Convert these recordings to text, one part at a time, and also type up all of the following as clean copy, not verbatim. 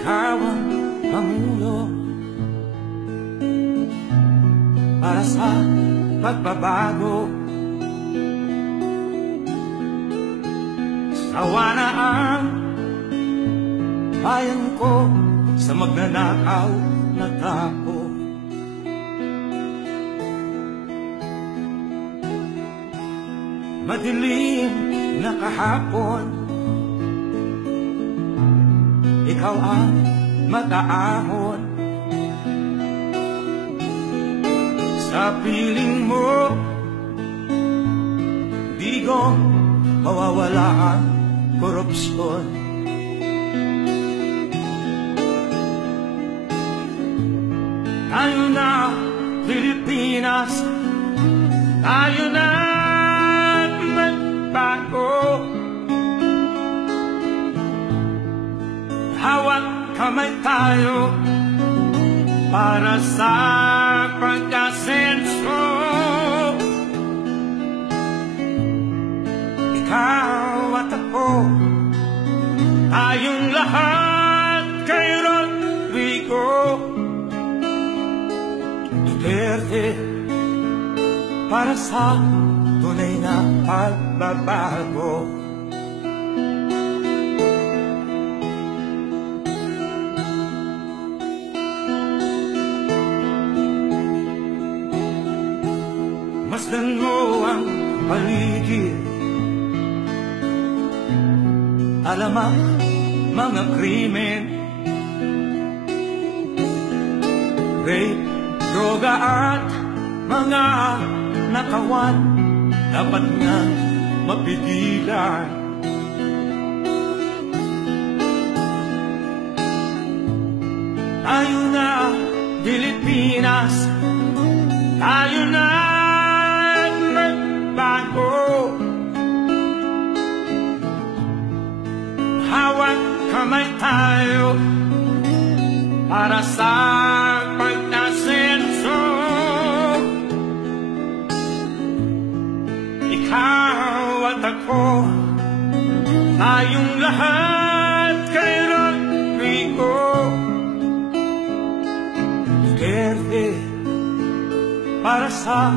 Ikaw ang pamulo para sa pagbabago. Sawa na ang bayan ko sa magnanakaw na tao. Madilim na kahapon, ikaw ang mag-aahon. Sa piling mo, di ko mawawala ang korupsyon. Tayo na, Pilipinas, tayo na magbago. Hawak kamay tayo para sa pag-asenso. Ikaw at ako, tayong lahat kay Rodrigo Duterte, para sa tunay na pagbabago. Masdan mo ang paligid, alam ang mga krimen, rape, droga at mga nakawan, dapat nga mapigilan. Tayo na, Pilipinas, tayo na magbago. Hawak kamay tayo para sa pag-asenso. Ikaw at ako, tayong lahat kay Rodrigo Duterte, para sa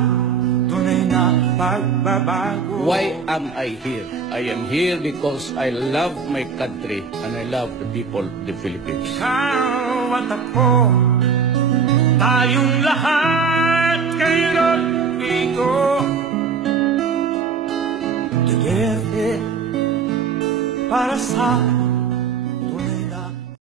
tunay na pagbabago. Why am I here? I am here because I love my country and I love the people of the Philippines. Ikaw at ako, tayong lahat kay Rodrigo Duterte, para sa